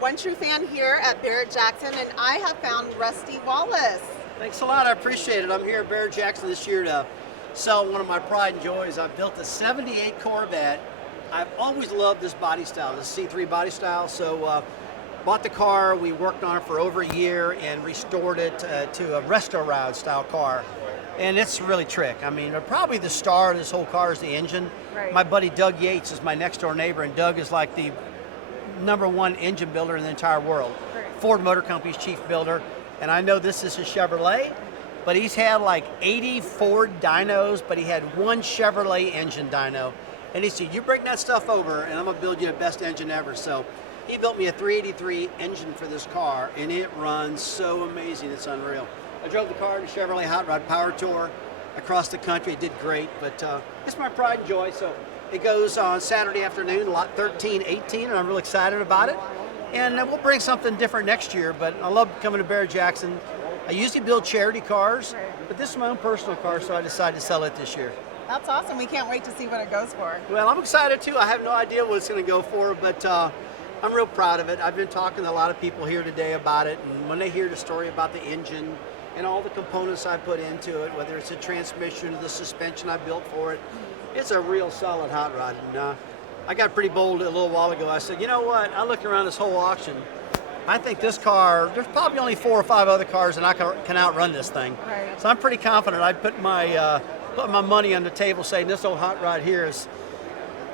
One True Fan here at Barrett Jackson, and I have found Rusty Wallace. Thanks a lot, I appreciate it. I'm here at Barrett Jackson this year to sell one of my pride and joys. I built a 78 Corvette. I've always loved this body style, this C3 body style, so bought the car, we worked on it for over a year and restored it to a resto ride style car. And it's really trick. I mean, probably the star of this whole car is the engine. Right. My buddy Doug Yates is my next door neighbor, and Doug is like the #1 engine builder in the entire world. Right. Ford Motor Company's chief builder. And I know this is a Chevrolet, but he's had like 80 Ford dynos, but he had one Chevrolet engine dyno. And he said, you bring that stuff over and I'm gonna build you the best engine ever. So he built me a 383 engine for this car, and it runs so amazing, it's unreal. I drove the car in a Chevrolet Hot Rod Power Tour across the country. It did great, but it's my pride and joy. So it goes on Saturday afternoon, lot 1318, and I'm really excited about it. And we'll bring something different next year, but I love coming to Barrett Jackson. I usually build charity cars, but this is my own personal car, so I decided to sell it this year. That's awesome. We can't wait to see what it goes for. Well, I'm excited too. I have no idea what it's going to go for, but I'm real proud of it. I've been talking to a lot of people here today about it, and when they hear the story about the engine and all the components I put into it, whether it's a transmission or the suspension I built for it, it's a real solid hot rod. And I got pretty bold a little while ago. I said, you know what? I looked around this whole auction. I think this car, there's probably only 4 or 5 other cars that I can outrun this thing. Right. So I'm pretty confident I'd put my money on the table saying this old hot rod here is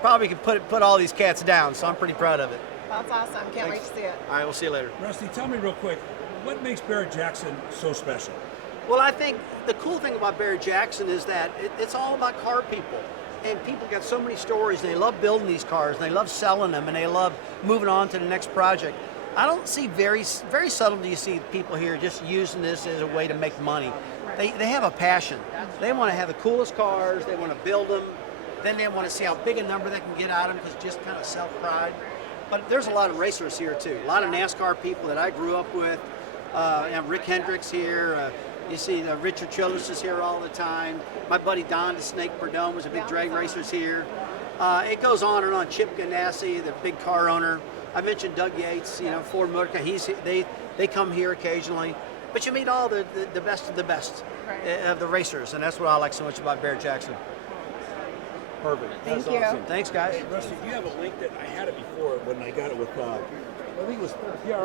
probably could put all these cats down. So I'm pretty proud of it. That's awesome. Can't wait to see it. All right, we'll see you later. Rusty, tell me real quick, what makes Barrett Jackson so special? Well, I think the cool thing about Barrett Jackson is that it's all about car people. And people got so many stories, and they love building these cars, and they love selling them, and they love moving on to the next project. I don't see very subtle do you see people here just using this as a way to make money. They have a passion. They want to have the coolest cars, they want to build them, then they want to see how big a number they can get out of them, because just kind of self-pride. But there's a lot of racers here too. A lot of NASCAR people that I grew up with. And Rick Hendricks here. You see Richard Childress is here all the time. My buddy Don the Snake Perdome was a big drag racer's here. It goes on and on. Chip Ganassi, the big car owner. I mentioned Doug Yates, Ford Motor Company. They come here occasionally. But you meet all the best of the best of the racers, and that's what I like so much about Barrett Jackson. Perfect. Thank That's you. awesome. Thanks, guys. Hey, Rusty, do you have a link that I had it before when I got it with, I think it was PR